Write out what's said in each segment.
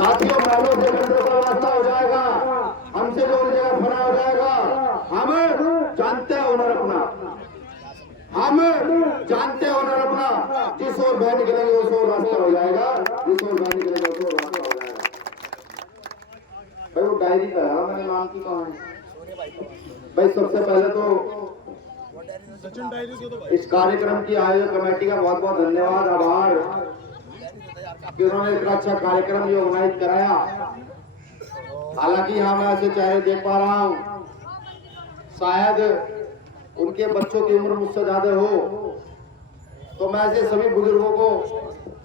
साथियों महलों से मंदिरों का वास्ता हो जाएगा, हमसे जो हो जाएगा फना हो जाएगा। हम जानते हैं हुनर अपना, हम जानते हैं हुनर अपना। जिस ओर बह निकलेंगे उस ओर रास्ता हो जाएगा, जिस ओर बह निकलेंगे उस ओर रास्ता हो जाएगा। भाई वो डायरी का है, मैंने नाम की कहा है भाई। सबसे पहले तो इस कार्यक्रम की आयोजक कमेटी का बहुत बहुत धन्यवाद, आभार कि उन्होंने इतना अच्छा कार्यक्रम ये ऑर्गेनाइज कराया। हालांकि यहाँ मैं ऐसे चेहरे देख पा रहा हूँ, शायद उनके बच्चों की उम्र मुझसे ज्यादा हो, तो मैं ऐसे सभी बुजुर्गों को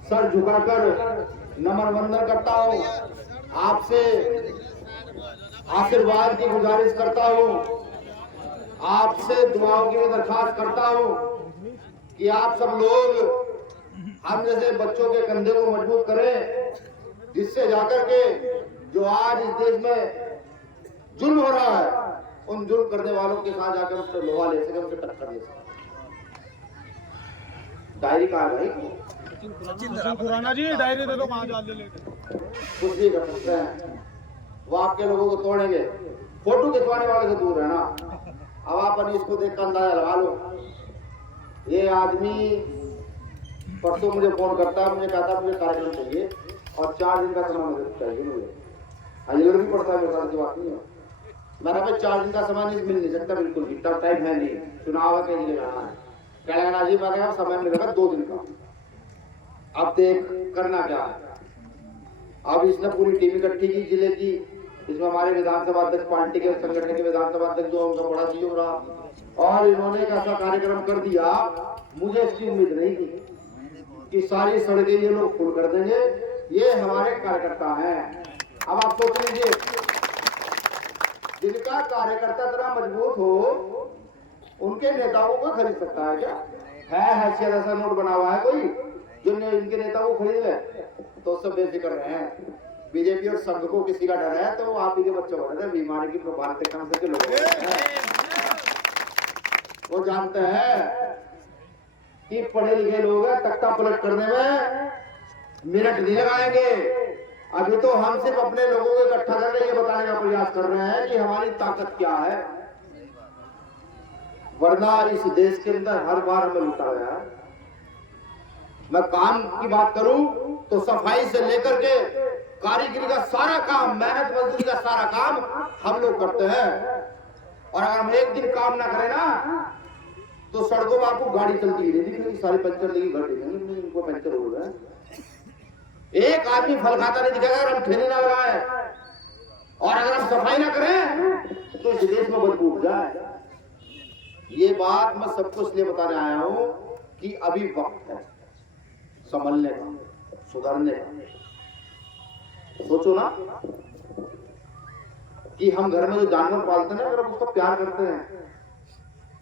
सर झुकाकर नमन वंदन करता हूँ, आपसे आशीर्वाद की गुजारिश करता हूँ, आपसे दुआओं की भी दरखास्त करता हूँ कि आप सब लोग हम जैसे बच्चों के कंधे को मजबूत करें, जिससे जाकर के जो आज इस देश में जुल्म हो रहा है, उन जुल्म करने वालों के साथ जाकर उससे लोहा ले सके, उनसे टक्कर ले सके। डायरी कहाँ है भाई? सचिन खुराना जी डायरी दे दो, कहाँ डाल ले कुछ भी कर सकते हैं, वो आपके लोगों को तोड़ेंगे। फोटो खिंचवाने वाले से दूर रहना। अब आप इसको देख कर अंदाजा लगा लो। ये आदमी परसों मुझे फोन करता है, मुझे कहता है मुझे कार्यक्रम चाहिए और 4 दिन का समय मुझे चाहिए। मुझे अजगर भी पड़ता है, मेरे साथ की बात नहीं है। मैंने भाई 4 दिन का समय नहीं मिल नहीं सकता, बिल्कुल भी टफ टाइम है नहीं, चुनाव है कहीं नहीं जाना है। क्या लगना जी, मैंने कहा समय मिलेगा 2 दिन का। अब देख करना क्या है। अब इसने पूरी टीम इकट्ठी की जिले की, इसमें हमारे विधानसभा अध्यक्ष, पार्टी के संगठन के विधानसभा अध्यक्ष जो उनका बड़ा सहयोग रहा, और इन्होंने एक ऐसा कार्यक्रम कर दिया, मुझे इसकी उम्मीद नहीं थी कि सारी सड़कें ये लोग फुल कर देंगे। ये हमारे कार्यकर्ता हैं। अब आप सोच लीजिए, जिनका कार्यकर्ता इतना मजबूत हो, उनके नेताओं को खरीद सकता है क्या? है हैसियत ऐसा नोट बना हुआ है कोई जो इनके नेताओं को खरीद ले? तो सब बेफिक्र रहे हैं। बीजेपी और संघ को किसी का डर है तो आप ही के बच्चे हो रहे थे, बीमारी की भारतीय कांग्रेस के लोग वो जानते हैं कि पढ़े लिखे लोग हैं, तख्ता पलट करने में मिनट नहीं लगाएंगे। अभी तो हम सिर्फ अपने लोगों को इकट्ठा करके ये बताने का प्रयास कर रहे हैं कि हमारी ताकत क्या है, वरना इस देश के अंदर हर बार हमें लूटा गया है। मैं काम की बात करूं तो सफाई से लेकर के कारीगरी का सारा काम, मेहनत मजदूरी का सारा काम हम लोग करते हैं। और अगर हम एक दिन काम ना करें ना, तो सड़कों में आपको गाड़ी चलती ही रहेगी, सारी पंचर लगी घर देखेंगे, इनको पंचर हो रहा है। एक आदमी फल खाता नहीं दिखेगा अगर हम ठेले ना लगाए, और अगर हम सफाई ना करें तो इस देश में बदबू उठ जाए। ये बात मैं सबको इसलिए बताने आया हूं कि अभी वक्त है संभलने का, सुधरने का। सोचो ना कि हम घर में जो जानवर पालते हैं, अगर हम उसको प्यार करते हैं,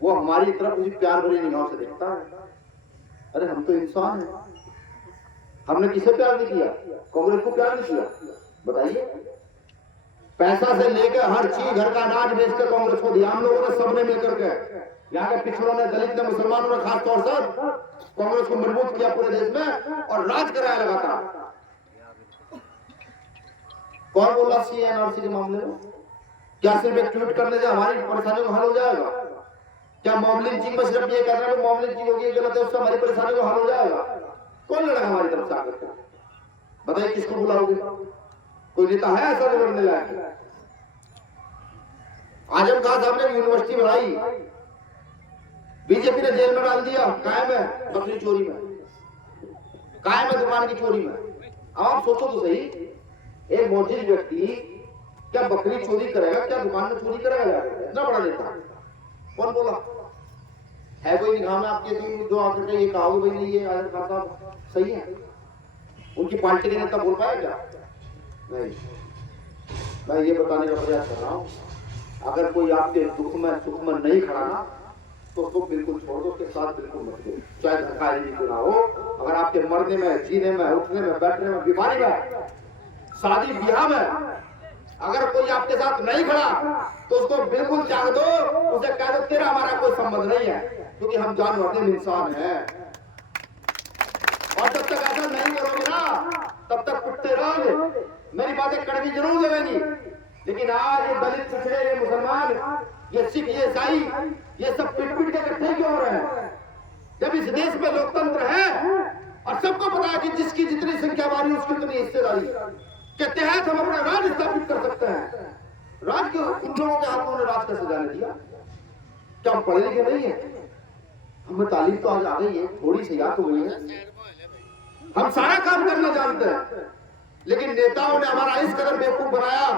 वो हमारी तरफ उसी प्यार भरी निगाहों से देखता है। अरे हम तो इंसान हैं, हमने किसे प्यार नहीं किया? कांग्रेस को प्यार नहीं किया? बताइए। पैसा से लेकर हर चीज, घर का अनाज बेच कर कांग्रेस को दिया हम लोगों ने, सबने मिलकर के। यहाँ के पिछड़ों ने, दलित ने, मुसलमानों ने खास तौर से कांग्रेस को मजबूत किया पूरे देश में और राज कराया लगातार। कौन बोला सी एनआरसी के मामले में? क्या सिर्फ एक ट्वीट करने से हमारी परेशानियों का हल हो जाएगा? क्या मॉब लिंचिंग में सिर्फ ये कहना है कि मॉब लिंचिंग होगी, गलत है, उससे हमारी परेशानियों का हल हो जाएगा? कौन लड़ेगा हमारी तरफ से आकर? बताइए किसको बुलाओगे? कोई नेता है ऐसा जो लड़ने लायक? आजम खान साहब ने यूनिवर्सिटी बनाई, बीजेपी ने जेल में डाल दिया, कायम है बकरी चोरी में, कायम है दुकान की चोरी में। अब आप सोचो तो सही, एक मौजूद व्यक्ति क्या बकरी चोरी करेगा, क्या दुकान में चोरी करेगा? इतना बड़ा नेता कौन बोला है? कोई निगाह में आपके जो आकर के ये कहा भाई ये आजम खान साहब सही है? उनकी पार्टी के नेता बोल पाया क्या? नहीं। मैं ये बताने का प्रयास कर रहा हूँ, अगर कोई आपके दुख में सुख में नहीं खड़ा ना, तो उसको बिल्कुल छोड़ दो, उसके साथ बिल्कुल मत दो, चाहे धक्का ही क्यों ना हो। अगर आपके मरने में, जीने में, उठने में, बैठने में, बीमारी में, शादी ब्याह में अगर कोई आपके साथ नहीं खड़ा, तो उसको बिल्कुल त्याग दो, उसे कह दो तेरा हमारा कोई संबंध नहीं है, क्योंकि हम जानवर नहीं, इंसान हैं। और जब तक ऐसा नहीं करोगे ना, तब तक कुत्ते रहो। सुनोगे, मेरी बातें कड़वी जरूर लगेंगी, लेकिन आज ये दलित पिछड़े, ये मुसलमान, ये सिख, ये ईसाई, ये सब पिट पिट के इकट्ठे क्यों हो रहे हैं? जब इस देश में लोकतंत्र है और सबको पता है कि जिसकी जितनी संख्या वाली उसकी उतनी हिस्सेदारी के तहत हम अपना राज स्थापित कर सकते हैं। राज के उन लोगों के हाथों ने राज कैसे जाने दिया? क्या हम पढ़े लिखे नहीं है? हमें तालीम तो आज आ गई है, थोड़ी सी याद हो गई है, हम सारा काम करना जानते हैं, लेकिन नेताओं ने हमारा इस कदर बेवकूफ बनाया,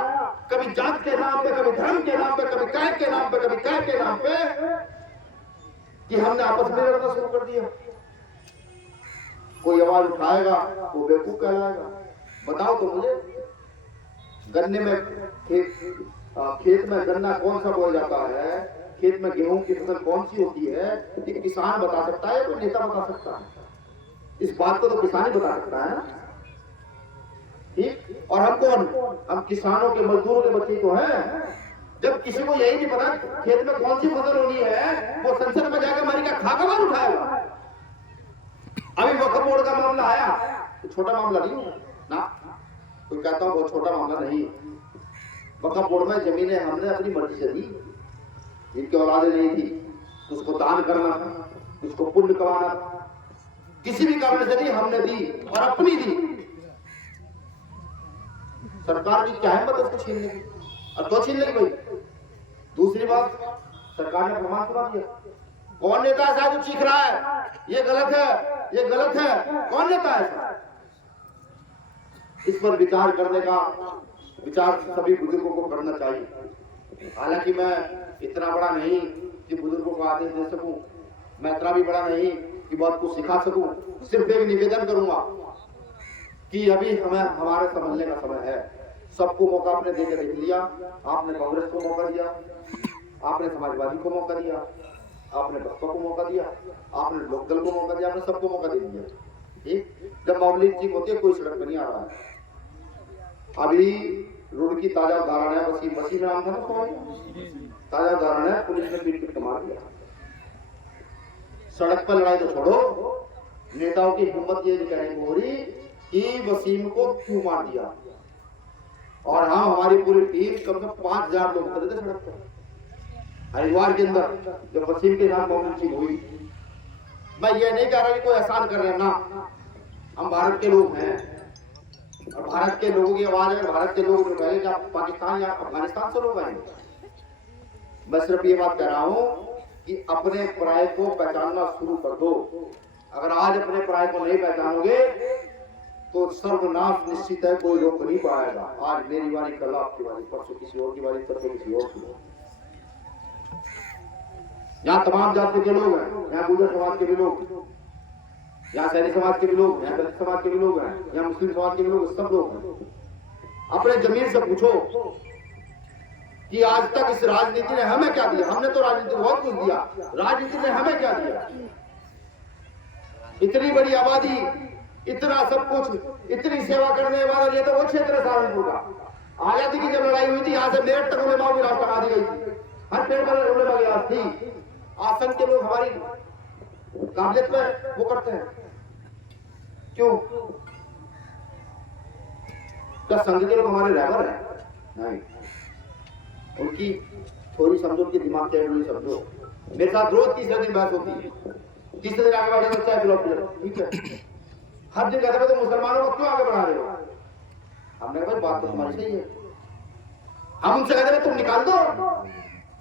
कभी जात के नाम पे, कभी धर्म के नाम पे, कभी काय के नाम पे, कभी काय के नाम पे, कि हमने आपस में लड़ना शुरू कर दिया। कोई आवाज उठाएगा वो बेवकूफ कहलाएगा। बताओ तो मुझे, गन्ने में खेत में गन्ना कौन सा बोया जाता है, खेत में गेहूं की फसल कौन सी होती है, ये किसान बता सकता है, कोई नेता बता सकता है? इस बात को तो किसान ही बता सकता है ना, ठीक? और हम कौन? हम किसानों के, मजदूरों के बच्चे तो हैं। जब किसी को यही नहीं पता खेत में कौन सी फसल होनी है, वो संसद में जाकर मरी का खाका उठाएगा। अभी वक्फ बोर्ड का मामला आया, तो छोटा मामला नहीं ना, तो कहता हूँ बहुत छोटा मामला नहीं। वक्फ बोर्ड में जमीनें हमने अपनी मर्जी से दी, इनकी औलादें नहीं थी, तो उसको दान करना था, उसको पुण्य कमाना, किसी भी कारण से नहीं, हमने दी और अपनी दी। सरकार की क्या हिम्मत उसको छीनने की, और तो छीन लेगी भाई। दूसरी बात, सरकार ने प्रमाण सुना दिया। कौन नेता है जो चीख रहा है ये गलत है, ये गलत है? कौन नेता है? इस पर विचार करने का विचार सभी बुजुर्गों को करना चाहिए। हालांकि मैं इतना बड़ा नहीं कि बुजुर्गों को आदेश दे सकूं, मैं इतना भी बड़ा नहीं कि बहुत कुछ सिखा सकूं। सिर्फ एक निवेदन करूंगा कि अभी हमें हमारे संभलने का समय है। सबको मौका आपने देकर देख लिया। आपने कांग्रेस को मौका दिया, आपने समाजवादी को मौका दिया, आपने बसपा को मौका दिया, आपने लोकदल को मौका दिया, आपने सबको मौका दे दिया। ठीक, जब मामूली चीज होती है कोई सड़क पर नहीं आ रहा है। अभी रोड की ताजा उदाहरण है, वसीम नाम था ना, ताजा उदाहरण है, पुलिस ने पीट पीट मार दिया। सड़क पर लड़ाई तो छोड़ो, नेताओं की हिम्मत ये कहने हो रही कि वसीम को क्यों मार दिया, और हम हमारी पूरी टीम कम से कम 5000 लोग खड़े थे सड़क पर हरिद्वार के अंदर जब वसीम के साथ मामूली हुई। मैं ये नहीं कह रहा कि कोई एहसान कर रहे हैं ना, हम भारत के लोग हैं और भारत के लोगों की आवाज है। भारत के लोग जो कहेंगे आप पाकिस्तान या अफगानिस्तान से लोग आएंगे। मैं सिर्फ ये बात कह रहा हूं कि अपने पराये को पहचानना शुरू कर दो। अगर आज अपने पराये को नहीं पहचानोगे तो सर्वनाश निश्चित है, कोई रोक नहीं पाएगा। आज मेरी बारी, कल आपकी बारी, परसों किसी और की बारी, परसों किसी और की। यहाँ तमाम जाति के लोग हैं, यहाँ गुर्जर समाज के भी लोग, यहाँ सैनी समाज के भी लोग, यहाँ दलित समाज के भी लोग हैं, यहाँ मुस्लिम समाज के भी लोग, सब लोग हैं। अपने जमीन से पूछो कि आज तक इस राजनीति ने हमें क्या दिया। हमने तो राजनीति बहुत कुछ दिया, राजनीति ने हमें क्या दिया? इतनी बड़ी आबादी, इतना सब कुछ, इतनी सेवा करने वाला ये तो वो क्षेत्र है सहारनपुर का। आजादी की जब लड़ाई हुई थी, यहाँ से मेरठ तक उलेमा की रास्ता बना दी गई थी, हर पेड़ पर उलेमा की रास्ता थी। आसन के लोग हमारी काबिलियत में वो करते हैं, क्यों? क्या संघ के लोग हमारे रहबर हैं? नहीं, उनकी थोड़ी समझो, उनकी दिमाग चाहिए समझो। मेरे साथ रोज तीसरे दिन बहस होती है, तीसरे दिन आगे बढ़े तो चाहे ब्लॉक, ठीक है। हर दिन कहते तो मुसलमानों को क्यों आगे बढ़ा रहे हो? हमने कहा बात तो तुम्हारी सही है। हम उनसे कहते तुम निकाल दो,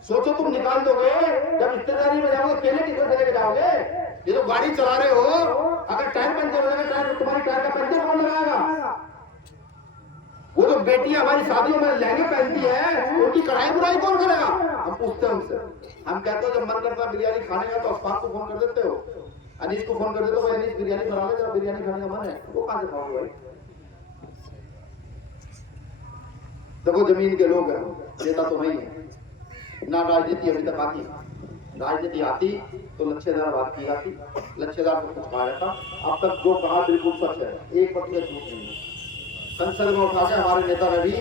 सोचो तुम निकाल दोगे, जब रिश्तेदारी में जाओगे केले किससे लेके जाओगे? ये तो गाड़ी चला रहे हो, अगर टायर पंचर हो जाएगा, टायर तुम्हारी टायर का पंचर कौन लगाएगा? वो तो बेटियां हमारी शादियों में लहंगे पहनती है, उनकी कढ़ाई बुराई कौन करेगा? हम पूछते हैं उनसे। हम कहते हो जब मन करता है बिरयानी खाने का तो अशफाक को फोन कर देते हो, अनीस को फोन कर देते हो, अनीस बिरयानी बना ले, जब बिरयानी खाने का मन है। वो कहां से खाओगे भाई? देखो जमीन के लोग हैं, नेता तो नहीं है ना। राजनीति अभी तक आती, राजनीति आती तो लच्छेदार बात की जाती, लच्छेदार को कुछ कहा जाता। अब तक जो कहा बिल्कुल सच है, एक प्रतिशत झूठ नहीं है। संसद में उठा के हमारे नेता ने भी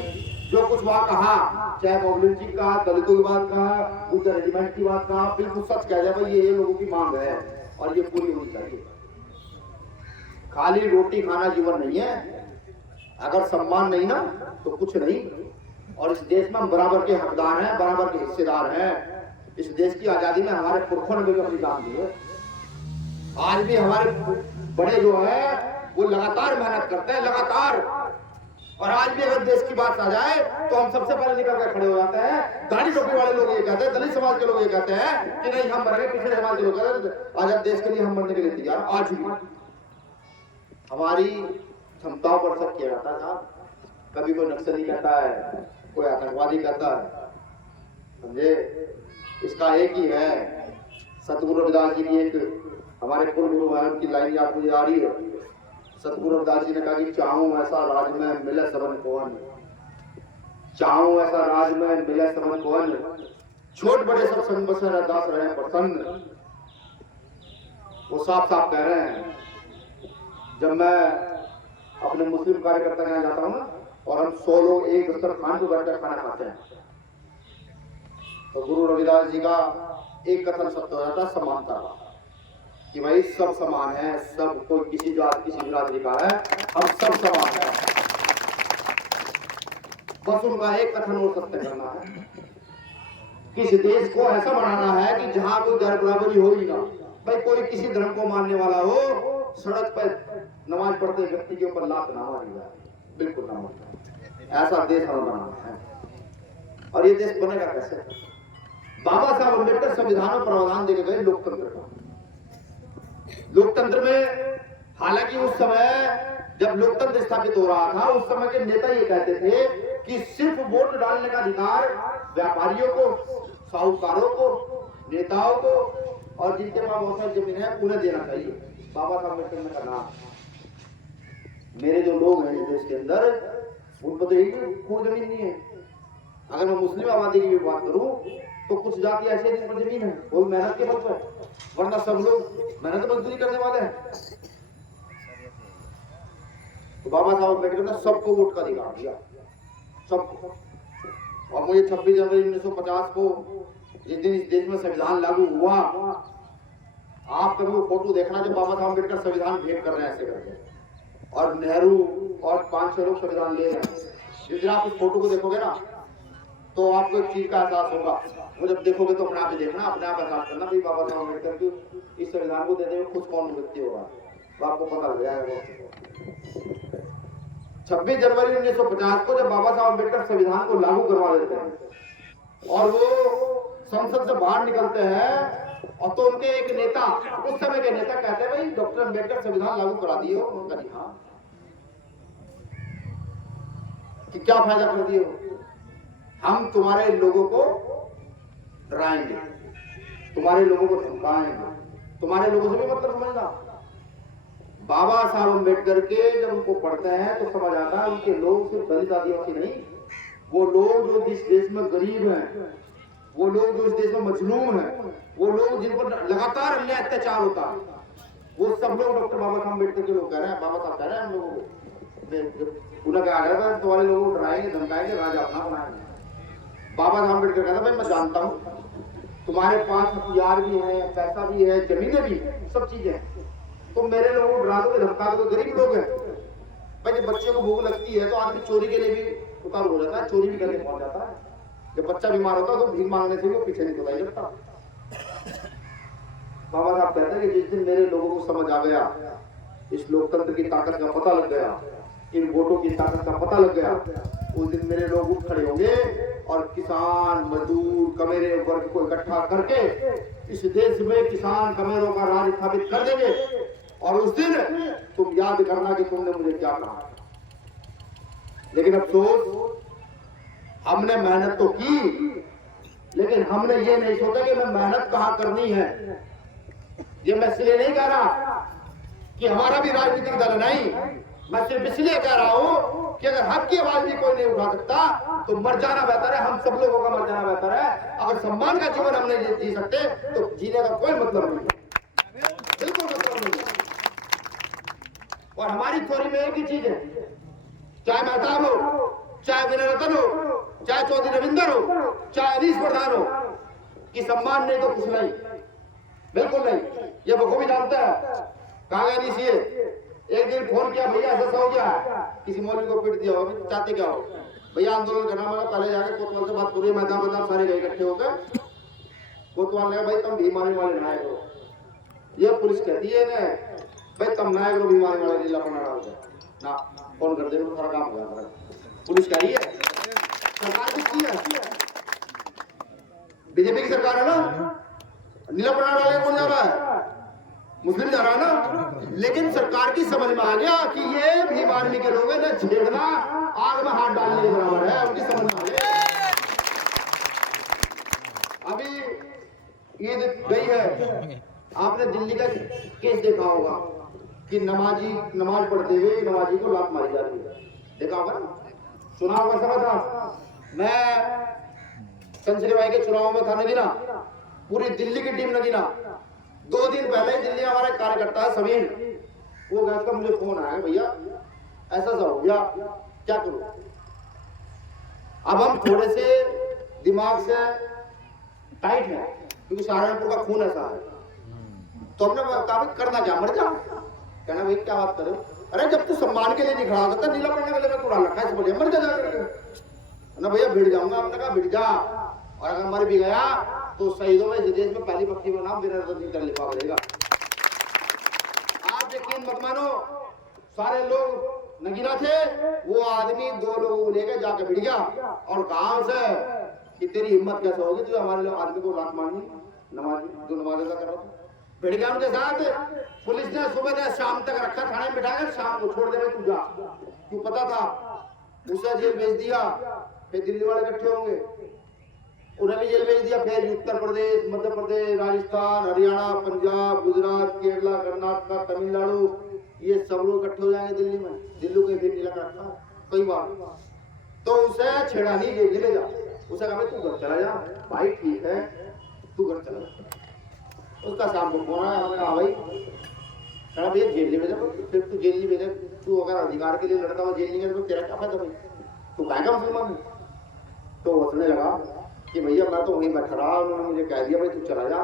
जो कुछ वहां कहा, चाहे मोगलिन जी का, दलितों की बात कहा, गुर्जर रेजिमेंट की बात कहा, बिल्कुल सच कह दिया भाई ये लोगों की मांग है और ये पूरी होनी चाहिए। खाली रोटी खाना जीवन नहीं है। अगर सम्मान नहीं ना तो कुछ नहीं। और इस देश में हम बराबर के हकदार हैं, बराबर के हिस्सेदार हैं। इस देश की आजादी में हमारे पुरखों ने भी अपनी जान दी है। आज भी हमारे बड़े जो है वो लगातार मेहनत करते हैं, लगातार। और आज भी अगर देश की बात आ जाए तो हम सबसे पहले निकल कर खड़े हो जाते हैं। दाढ़ी टोपी वाले लोग ये कहते हैं, दलित समाज के लोग ये कहते हैं कि नहीं हम मरेंगे, पिछड़े समाज के लोग कहते हैं आजाद देश के लिए हम मरने के लिए तैयार। आज भी हमारी क्षमताओं पर शक किया जाता था। कभी कोई नक्सली कहता है, कोई आतंकवादी कहता है, समझे। इसका एक ही है, सतगुरु रविदास जी की एक हमारे पूर्व गुरु हैं उनकी लाइन याद मुझे आ रही है। सतगुरु रविदास जी ने कहा कि चाहूं ऐसा राज में मिले सबन कोवन, चाहूं ऐसा राज में मिले सबन कोवन, छोट बड़े सब संग बसे रविदास रहे प्रसन्न। वो साफ साफ कह रहे हैं। जब मैं अपने मुस्लिम कार्यकर्ता के यहाँ जाता हूँ ना और हम 100 लोग एक दस्तरखान पे बैठकर खाना खाते हैं तो गुरु रविदास जी का एक कथन सत्य हो जाता है, समानता का, कि भाई सब समान है, सब कोई किसी जात किसी बिरादरी का है, हम सब समान है। बस उनका एक कथन और सत्य करना है कि इस देश को ऐसा बनाना है कि जहां कोई गैर बराबरी हो ही ना। भाई कोई किसी धर्म को मानने वाला हो, सड़क पर नमाज पढ़ते व्यक्ति के ऊपर लात ना मारी जाए, बिल्कुल ना मारी। ऐसा देश हमें बनाना है। और ये देश बनेगा कैसे? बाबा साहब अम्बेडकर संविधान में प्रावधान देके गए लोकतंत्र का। लोकतंत्र में हालांकि उस समय जब लोकतंत्र स्थापित हो रहा था उस समय के नेता ये कहते थे कि सिर्फ वोट डालने का अधिकार व्यापारियों को, साहूकारों को, नेताओं को और जिनके पास बहुत सारी जमीन है उन्हें देना चाहिए। बाबा साहब अम्बेडकर ने कहा मेरे जो लोग हैं इस देश के अंदर उन पर तो एक खून जमीन नहीं है। अगर मैं मुस्लिम आबादी की भी बात करूं तो कुछ जाति ऐसे जिन पर जमीन है वो मेहनत के बल पर, वरना सब लोग मेहनत मजदूरी करने वाले हैं। तो बाबा साहब अम्बेडकर ने सबको वोट का अधिकार दिया, सबको। और मुझे 26 जनवरी 1950 को जिस दिन इस देश में संविधान लागू हुआ, आप कभी वो फोटो देखना जब बाबा साहब अम्बेडकर संविधान भेंट कर रहे हैं ऐसे करके और नेहरू और 5-6 लोग संविधान ले रहे हैं। जिस दिन आप इस फोटो को देखोगे ना तो आपको एक चीज का एहसास होगा। वो जब देखोगे तो अपने आप ही देखना, अपने आप एहसास करना भाई बाबा साहब अम्बेडकर की इस संविधान को देते हुए खुद कौन व्यक्ति होगा, तो आपको पता लग जाएगा। 26 जनवरी 1950 को जब बाबा साहब अम्बेडकर संविधान को लागू करवा देते हैं और वो संसद से बाहर निकलते हैं और तो उनके एक नेता, उस समय के नेता कहते हैं भाई डॉक्टर अम्बेडकर संविधान लागू करा दिए हो। उन्होंने कहा हाँ, कि क्या फायदा कर दिए हो? हम तुम्हारे लोगों को डराएंगे, तुम्हारे लोगों को धमकाएंगे, तुम्हारे लोगों से भी मतलब समझना। बाबा साहब अम्बेडकर के जब उनको पढ़ते हैं तो समझ आता है उनके लोग सिर्फ दलित आदिवासी नहीं, वो लोग जो इस देश में गरीब हैं, वो लोग जो इस देश में मजलूम हैं, वो लोग जिन पर लगातार अन्याय अत्याचार होता है, वो सब लोग डॉक्टर बाबा साहब अम्बेडकर के लोग कह रहे हैं। बाबा साहब कह रहे हैं हम लोगों को, उन्हें कहा गया था तुम्हारे लोगों को डराएंगे धमकाएंगे, राजा अपना बनाएंगे। बाबा साहब अम्बेडकर कहता भाई मैं जानता हूँ तुम्हारे पास हथियार भी है, पैसा भी है, जमीनें भी है, सब चीजें, तो मेरे लोगों को डरा दो धमका दो, गरीब लोग हैं भाई। जब बच्चे को भूख लगती है तो आदमी चोरी के लिए भी उतार हो जाता है, चोरी भी करने पहुंच जाता है। जब बच्चा बीमार होता है तो भीख मांगने से वो पीछे नहीं खुदाई लगता। बाबा साहब कहते हैं कि जिस दिन मेरे लोगों को समझ आ गया, इस लोकतंत्र की ताकत का पता लग गया, इन वोटों की ताकत का पता लग गया, उस दिन मेरे लोग उठ खड़े होंगे और किसान, मजदूर, कमेरे वर्ग को इकट्ठा करके इस देश में किसान कमेरों का राज स्थापित कर देंगे। और उस दिन तुम याद करना कि तुमने मुझे क्या कहा। लेकिन अफसोस हमने मेहनत तो की, लेकिन हमने ये नहीं सोचा कि मैं मेहनत कहाँ करनी है। ये मैं इसलिए नहीं कह रहा कि हमारा भी राजनीतिक दल नहीं, मैं सिर्फ इसलिए कह रहा हूं कि अगर हक की आवाज भी कोई नहीं उठा सकता तो मर जाना बेहतर है। हम सब लोगों का मर जाना बेहतर है। अगर सम्मान का जीवन हम नहीं जी सकते तो जीने का कोई मतलब नहीं, बिल्कुल मतलब नहीं। और हमारी थ्योरी में एक ही चीज है, चाहे मेहताब हो, चाहे विनय रतन हो, चाहे चौधरी रविंदर हो, चाहे अनीस प्रधान हो, कि सम्मान नहीं तो कुछ नहीं, बिल्कुल नहीं। ये बखूबी जानता है। कहा गया अनीस, ये एक दिन फोन किया, भैया ऐसा हो गया, किसी मौलवी को पीट दिया होगा, चाहते क्या हो भैया आंदोलन करना। मैं पहले जाके कोतवाल से बात करूँ, मैदान सारे गए इकट्ठे होकर। कोतवाल ने भाई तुम बीमारी वाले ना करो, ये पुलिस कहती है ना भाई तुम ना करो बीमारी वाले नीला पन्ना डाल दे ना, फोन कर दे तो सारा काम हो जाता है। पुलिस कह रही है, सरकार किसकी है? बीजेपी की सरकार है ना। नीला पन्ना डाले कौन जा रहा है? मुस्लिम जा रहा है ना। लेकिन सरकार की समझ में आ गया कि ये भीम आर्मी के लोग हैं ना, छेड़ना आग में हाथ डालने के बराबर है, उनकी समझ में आ गया। अभी ईद गई है, आपने दिल्ली का केस देखा होगा कि नमाज पढ़ते हुए नमाजी को लात मारी जा रही है, देखा होगा ना, सुना होगा, समझ था। मैं संजय भाई के चुनाव में था नगीना, पूरी दिल्ली की टीम नगीना। 2 दिन पहले दिल्ली हमारा कार्यकर्ता है समीन, वो गया, मुझे फोन आया, भैया ऐसा सा हो गया, क्या करूं। अब हम थोड़े से दिमाग से टाइट है क्योंकि सहारनपुर का खून ऐसा है, तो हमने कहा करना क्या, मर जा। कहना भाई क्या बात करो, अरे जब तू सम्मान के लिए नहीं खड़ा होता, नीला पड़ने वाले में कुड़ा रखा है, बोलिए मर जा जाकर ना भैया, भिड़ जाऊंगा। हमने कहा भिड़ जा, और अगर मर भी गया तो शहीदों में देश में पहली पक्की में नाम वीरेंद्र सिंह का लिखा रहेगा। आप यकीन मत मानो, सारे लोग नगीना थे, वो आदमी 2 लोगों को लेकर जाकर भिड़ गया और कहा उसे कि तेरी हिम्मत कैसे होगी तुझे हमारे लोग आदमी को लात मारनी, नमाज जो नमाज अदा कर रहा था। भिड़ गया उनके साथ। पुलिस ने सुबह से शाम तक रखा, थाने में बिठाकर शाम को छोड़ दे, तू जा, क्यों पता था उसे जेल भेज दिया, फिर दिल्ली वाले इकट्ठे होंगे, उन्हें भी जेल भेज दिया। फिर उत्तर प्रदेश, मध्य प्रदेश, राजस्थान, हरियाणा, पंजाब, गुजरात, केरला, कर्नाटक, तमिलनाडु, ये सब लोग इकट्ठे हो जाएंगे दिल्ली में। दिल्ली को फिर नीला रखा कई बार, तो उसे छेड़ा नहीं, जेल ले जा। उसे कहा तू घर चला जा, भाई ठीक है तू घर चला जा। उसका शाम को फोन आया, हमने कहा भाई, कहा भैया जेल नहीं भेजा, फिर तू जेल नहीं भेजा, तू अगर अधिकार के लिए लड़ता हुआ जेल नहीं गया तो तेरा क्या फायदा भाई, तू कहेगा मुसलमान है। तो हंसने लगा कि भैया मैं तो वहीं बैठा रहा, उन्होंने मुझे कह दिया भाई तू चला जा,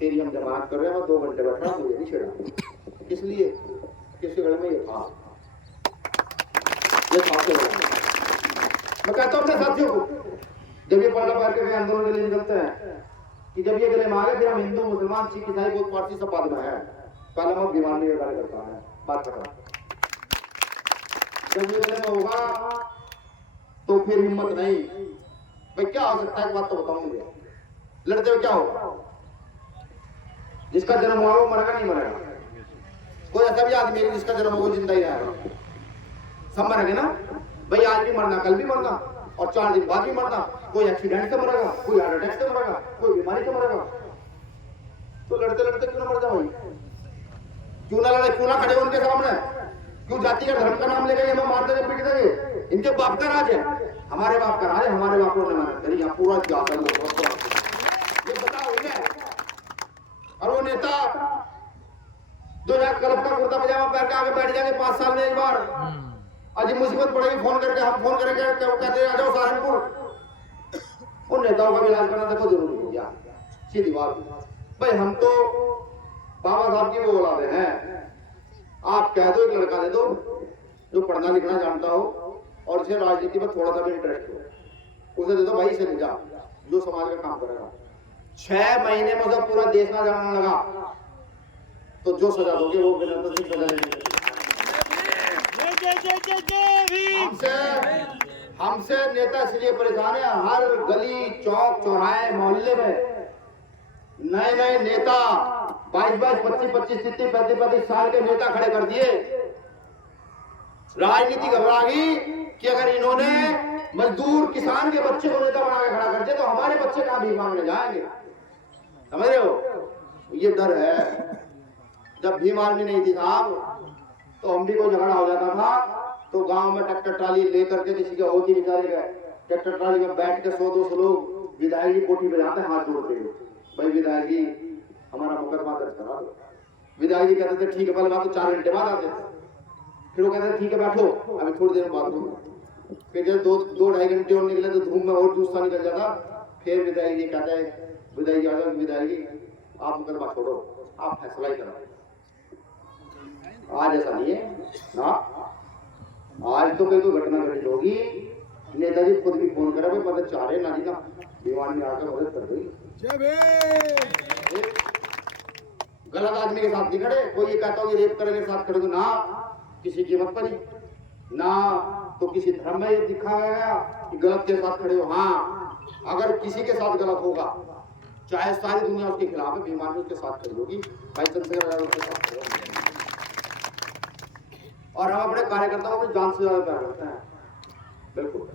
तेरी हम जमानत कर रहे हैं, मैं 2 घंटे बैठा, मुझे नहीं छेड़ा। किस लिए? किसके गले में ये था, मैं कहता हूँ अपने साथियों को, जब ये पलड़ा पार के आंदोलन के लिए निकलते हैं कि जब ये गले में आ गए, फिर हम हिंदू, मुसलमान, सिख, ईसाई, बौद्ध, पारसी सब बाद में है, पहले हम बीमारी का कार्य करता है, बात करता। जब ये गले में होगा तो फिर हिम्मत नहीं। भाई क्या हो सकता है, एक बात तो बताऊं मुझे, लड़ते हुए क्या होगा? जिसका जन्म हुआ वो मरेगा नहीं मरेगा? कोई ऐसा भी आदमी है जिसका जन्म होगा जिंदा ही रहेगा? सब मरेंगे ना भाई, आज भी मरना, कल भी मरना, और 4 दिन बाद भी मरना। कोई एक्सीडेंट से मरेगा, कोई हार्ट अटैक से मरेगा, कोई बीमारी से मरेगा। तो लड़ते लड़ते क्यों ना मर जाओ? क्यों ना लड़े, क्यों ना खड़े उनके सामने? क्यों जाति का धर्म का नाम लेकर हमें मार देंगे, पीट देंगे? इनके बाप का राज है, हमारे बाप का राज है, हमारे बापों ने मेहनत करी, यहाँ पूरा इतिहास है, ये बताओ इन्हें। और वो नेता जो यहाँ क्लब का कुर्ता पजामा पहन के आगे बैठ जाएंगे 5 साल में एक बार, अजी मुसीबत पड़ेगी, फोन करके हम फोन करेंगे, कहते हैं आ जाओ सहारनपुर। उन नेताओं का इलाज करना देखो जरूरी हो गया, सीधी बात भाई। हम तो बाबा साहब की वो औलादे हैं। आप कह दो एक लड़का दे दो जो पढ़ना लिखना जानता हो और इसे राजनीति में थोड़ा सा भी इंटरेस्ट हो, उसे दे दो भाई, इसे ले जा, जो समाज का काम करेगा। 6 महीने में जब पूरा देश ना जानने लगा तो जो सजा दोगे वो वीरेंद्र सिंह सजा लेंगे। हमसे नेता इसलिए परेशान है, हर गली, चौक, चौराहे, मोहल्ले में नए नए नेता 22-22, 25-25, 30-35 साल के नेता खड़े कर दिए। राजनीति घबरा गई कि अगर इन्होंने मजदूर किसान के बच्चे को नेता बना के खड़ा कर दिया तो हमारे बच्चे कहां भीख मांगने जाएंगे? समझ रहे हो? ये डर है। जब भीम आर्मी नहीं थी साहब तो हम भी कोई झगड़ा हो जाता था तो गांव में ट्रैक्टर ट्राली लेकर के किसी के होती बेचारे गए, ट्रैक्टर ट्राली में बैठ के 100-200 लोग विधायक की कोठी पे जाते हैं हाथ जोड़ते हुए, भाई विधायक जी हमारा मुकदमा दर्ज करा दो। विधायक जी कहते थे ठीक है, पहले बात तो 4 घंटे बाद आते थे, फिर वो कहते थे ठीक है बैठो अभी थोड़ी देर बाद में। फिर जब 2-2-2.5 घंटे और निकले तो धूम में और जूसा निकल जाता। फिर विधायक जी कहते हैं, विधायक जी विधायक जी आप मुकदमा छोड़ो, आप फैसला ही करो। आज ऐसा नहीं है ना। आज तो कोई घटना घटित होगी, नेताजी खुद भी फोन करा भाई मदद चाह रहे नानी ना, दीवान में आकर मदद कर गई। गलत आदमी के साथ नहीं खड़े। कोई ये कहता हो कि रेप करने के साथ खड़े हो ना, किसी कीमत पर नहीं ना, तो किसी धर्म में ये दिखा गया कि गलत के साथ खड़े हो। हाँ, अगर किसी के साथ गलत होगा, चाहे सारी दुनिया उसके खिलाफ है, बीमारी उसके साथ खड़ी होगी, भाई चंद्रशेखर उसके साथ खड़े होंगे। और हम अपने कार्यकर्ताओं को जान से ज्यादा प्यार करते हैं। बिल्कुल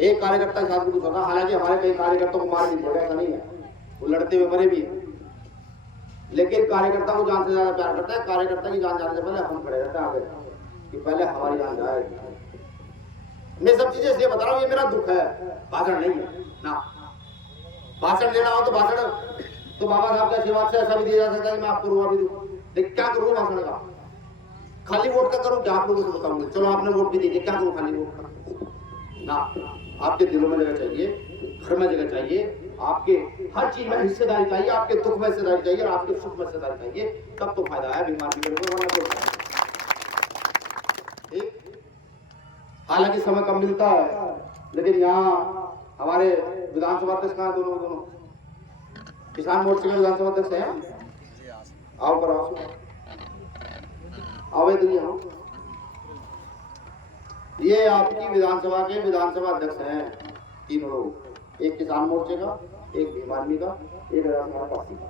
एक कार्यकर्ता के साथ भी कुछ होता, हालांकि हमारे कई कार्यकर्ताओं को मार भी दिया, ऐसा नहीं है, वो लड़ते हुए मरे भी हैं, लेकिन कार्यकर्ता को जान से ज्यादा प्यार करता है। कार्यकर्ता की जान जाने से पहले हम खड़े रहते हैं आगे कि पहले हमारी जान जाए। मैं सब चीजें इसलिए बता रहा हूँ, ये मेरा दुख है, भाषण नहीं है ना। भाषण देना हो तो भाषण तो बाबा साहब के आशीर्वाद से ऐसा भी दिया जा सकता है कि मैं आपको रुआ भी दूं, लेकिन क्या करूँ भाषण का? खाली वोट का करूँ क्या? आप लोगों को बताऊंगा, चलो आपने वोट भी दीजिए, क्या करूँ खाली वोट का ना। आपके दिलों में जगह चाहिए, घर में जगह चाहिए, आपके हर चीज में हिस्सेदारी चाहिए, आपके दुख में हिस्सेदारी चाहिए और आपके सुख में हिस्सेदारी चाहिए, तब तो फायदा है बीमारी के। हालांकि समय कम मिलता है, लेकिन यहाँ हमारे विधानसभा अध्यक्ष कहाँ दोनों किसान मोर्चे के विधानसभा अध्यक्ष हैं। आओ पर आओ यहाँ, ये आपकी विधानसभा के विधानसभा अध्यक्ष हैं तीनों लोग, एक किसान मोर्चे का, एक भीम आर्मी का, एक विधानसभा पार्टी का।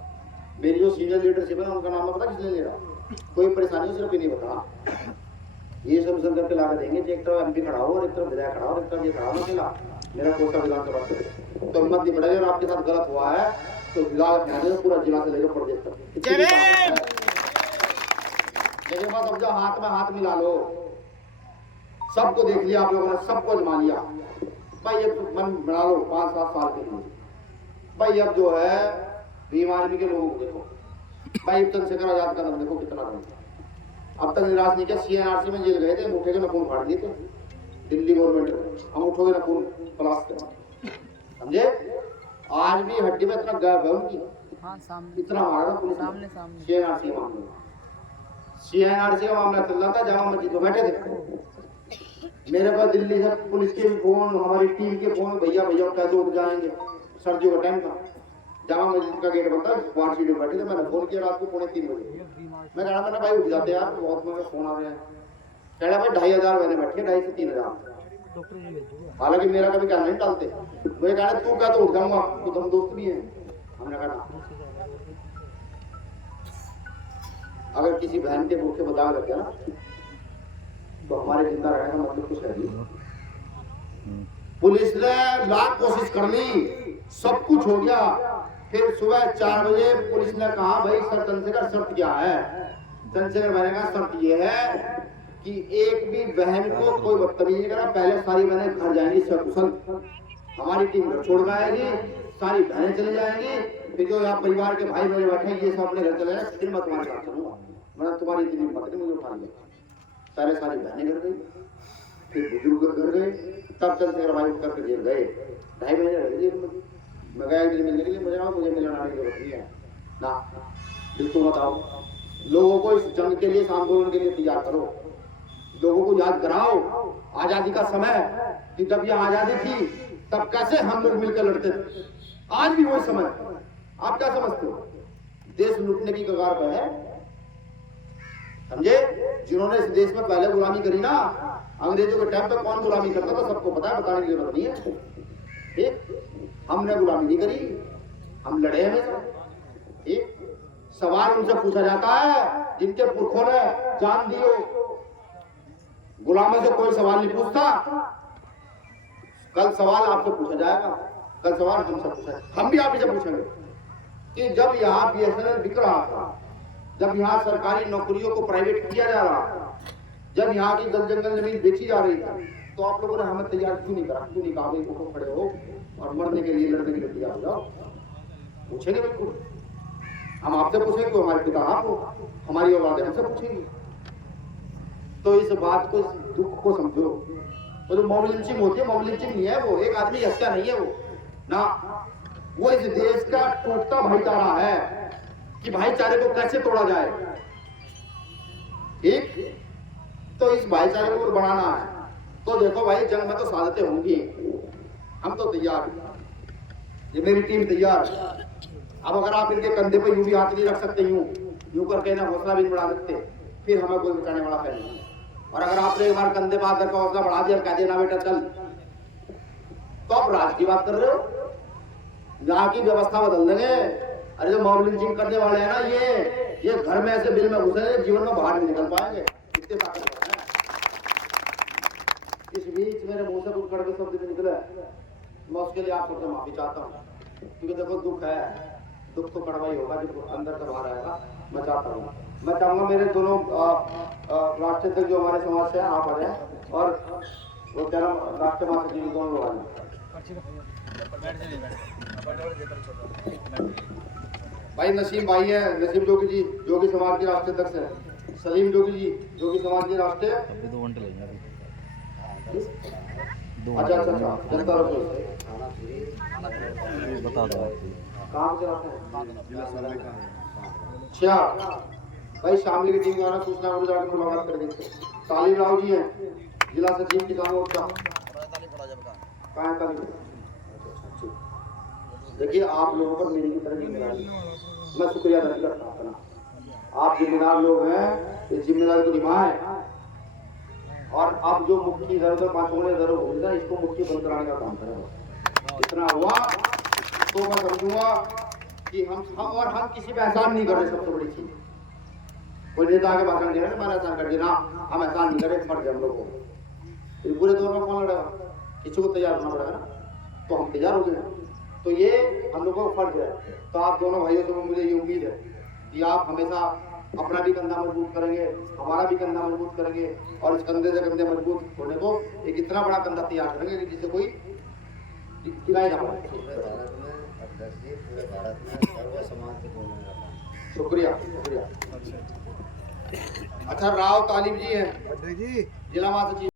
मेरी जो सीनियर लीडरशिप है ना, उनका नाम पता किसने लिया? कोई परेशानी हो सिर्फ नहीं बताना, ये सब मिशन करके ला देंगे। एक तरफ एमपी खड़ा हो और एक तरफ विधायक खड़ा हो और एक तरफ ये खड़ा हो अकेला, मेरा कोसा विधानसभा तो हिम्मत नहीं बढ़ेगी। और आपके साथ गलत हुआ है तो विधायक पूरा जिला से लेकर प्रदेश तक, लेकिन बस अब जो हाथ में हाथ मिला लो, सबको देख लिया आप लोगों ने, सबको जमा लिया भाई, ये मन बना लो 5-7 साल के लिए भाई। अब जो है भीम आर्मी के लोगों को देखो भाई, चंद्रशेखर आजाद का नाम देखो कितना कम, अब तक निराश नहीं किया। सीएनआरसी में जेल गए थे, मुठे के नखून फाड़ दिए थे दिल्ली गवर्नमेंट, हम उठोगे नखून प्लास कर, समझे? आज भी हड्डी में इतना गैप है उनकी, इतना मारा पुलिस सामने सीएनआरसी मामले, सीएनआरसी का मामला चल रहा था, जामा मस्जिद में बैठे थे, मेरे पास दिल्ली से पुलिस के भी फोन, हमारी टीम के फोन, भैया भैया कैसे उठ जाएंगे, सर्दियों का टाइम था, जामा मस्जिद का गेट बंद था, स्मार्ट सीट में बैठे थे। मैंने फोन किया रात को 2:45 बजे, मैं कहा मैंने भाई उठ जाते यार, बहुत मेरे फोन आ रहे हैं। कह रहा भाई 2,500 मैंने बैठे, 2,500 से 3,000। हालांकि मेरा कभी कहना नहीं डालते, मुझे कहा तू क्या तो उठ जाऊंगा, तो हम दोस्त भी हैं। हमने कहा अगर किसी बहन के भूखे बता लग गया ना, तो हमारे जिंदा रहने का मतलब कुछ है नहीं। पुलिस ने लाख कोशिश कर ली, सब कुछ हो गया, फिर सुबह 4 बजे पुलिस ने कहा भाई सर चंद्रशेखर शर्त क्या है? चंद्रशेखर भाई का शर्त ये है कि एक भी बहन को कोई बदतमीजी नहीं करना, पहले सारी बहनें घर जाएंगी सकुशल, हमारी टीम घर छोड़ आएगी, सारी बहनें चली जाएंगी, फिर जो यहाँ परिवार के भाई बहन बैठे ये सब अपने घर चले जाए, फिर मैं तुम्हारे साथ चलूंगा, मैंने तुम्हारी इतनी हिम्मत नहीं मुझे उठा लिया। सारी बहनें घर गई, फिर बुजुर्ग घर गए, तब चंद्रशेखर भाई उठ करके जेल गए, 2.5 महीने रह जेल में। मैं गया एक दिन मिलने के लिए, मुझे मिलने आने की जरूरत नहीं है ना। बिल्कुल बताओ, लोगों को इस जंग के लिए, इस आंदोलन के लिए तैयार करो, लोगों को याद कराओ आजादी का समय कि जब यह आजादी थी तब कैसे हम लोग मिलकर लड़ते थे, आज भी वही समय। आप क्या समझते हो? देश लूटने की कगार पर है, समझे? जिन्होंने इस देश में पहले गुलामी करी ना, अंग्रेजों के टाइम पे कौन गुलामी करता था सबको पता है, बताने की जरूरत नहीं है। ठीक, हमने गुलामी नहीं करी, हम लड़े हमेशा। ठीक, सवाल उनसे पूछा जाता है जिनके पुरखों ने जान दी हो, गुलामों से कोई सवाल नहीं पूछता। कल सवाल आपसे पूछा जाएगा, कल सवाल हमसे पूछा, हम भी आप ही से पूछेंगे कि जब यहाँ बीएसएनएल बिक रहा था, जब यहाँ सरकारी नौकरियों को प्राइवेट किया जा रहा था, जब यहाँ की जंगल जमीन बेची जा रही थी, तो आप लोगों ने हमें तैयार क्यों नहीं करा? क्यों नहीं कहा भाई उठो खड़े हो और मरने के लिए, लड़ने के लिए तैयार हो जाओ? पूछेंगे बिल्कुल, हम आपसे पूछेंगे, तो हमारे पिता आपको, हमारी औलादें हमसे पूछेंगी। तो इस बात को, इस दुख को समझो। वो जो मॉब लिंचिंग होती है, मॉब लिंचिंग नहीं है, वो एक आदमी की हत्या नहीं है वो ना, वो इस देश का टूटता भाईचारा है कि भाईचारे को कैसे तोड़ा जाए। ठीक, तो इस भाईचारे को बनाना है। तो देखो भाई, जंग में तो सादतें होंगी, हम तो तैयार हैं, ये मेरी टीम तैयार है। अब अगर आप इनके कंधे पे यूं भी हाथ नहीं रख सकते, यूं करके ना हौसला भी नहीं बढ़ा सकते, फिर हमें कोई बचाने वाला है नहीं। और अगर आपने एक बार कंधे पे हाथ रखा, हौसला बढ़ा दिया, कह दिया ना बेटा चल, तो आप राज की बात कर रहे हो, यहाँ की व्यवस्था बदल देंगे। अरे जो मॉब लिंचिंग करने वाले हैं ना, ये घर में ऐसे बिल में घुसे, जीवन में बाहर नहीं निकल पाएंगे, इतने ताकतवर हैं। इस बीच मेरे मुंह से कुछ कड़वे शब्द निकले, मैं उसके लिए आप सबसे माफी चाहता हूँ, क्योंकि देखो दुख है, दुख तो कड़वा ही होगा, जो अंदर से बाहर आएगा। मैं चाहता हूँ, मैं चाहूंगा मेरे दोनों राष्ट्रीय अध्यक्ष जो हमारे समाज से आप आ जाए, और वो क्या नाम राष्ट्रीय महासचिव दोनों लोग आ जाए। भाई नसीम भाई है, नसीम जोगी जी जोगी समाज के राष्ट्रीय अध्यक्ष है, सलीम जोगी जी जोगी समाज के राष्ट्रीय। अच्छा अच्छा अच्छा, जनता बता दो कहाँ से आते हैं? अच्छा भाई, शामिल की टीम द्वारा सूचना को जाकर मुलाकात कर देते। तालिम राव जी हैं, जिला सचिव किसान मोर्चा। कहाँ तालिम? देखिए, आप लोगों पर मेरी की तरह जिम्मेदारी, मैं शुक्रिया अदा करता हूँ अपना। आप जिम्मेदार लोग हैं, इस जिम्मेदारी को निभाएं। और अब जो मुट्ठी इधर उधर 5 उंगलियां इधर हो गई, इसको मुट्ठी बंद कराने का काम करें। इतना हुआ तो मैं समझूंगा कि हम किसी पे एहसान नहीं कर रहे। सबसे बड़ी चीज, कोई नेता आगे भाषण दे रहे हैं, मैंने एहसान कर दिया, हम एहसान नहीं करे, फर्ज है हम लोग को। पूरे दौर में कौन लड़ेगा? किसी को तैयार होना पड़ेगा ना, तो हम तैयार हो गए। तो ये हम लोगों का फर्ज है। तो आप दोनों भाइयों से मुझे ये उम्मीद है कि आप हमेशा अपना भी कंधा मजबूत करेंगे, हमारा भी कंधा मजबूत करेंगे, और इस कंधे से कंधे मजबूत होने को एक इतना बड़ा कंधा तैयार करेंगे कि जिससे कोई गिराए ना पाए। शुक्रिया शुक्रिया। अच्छा, राव तालिब जी हैं, जिला महासचिव।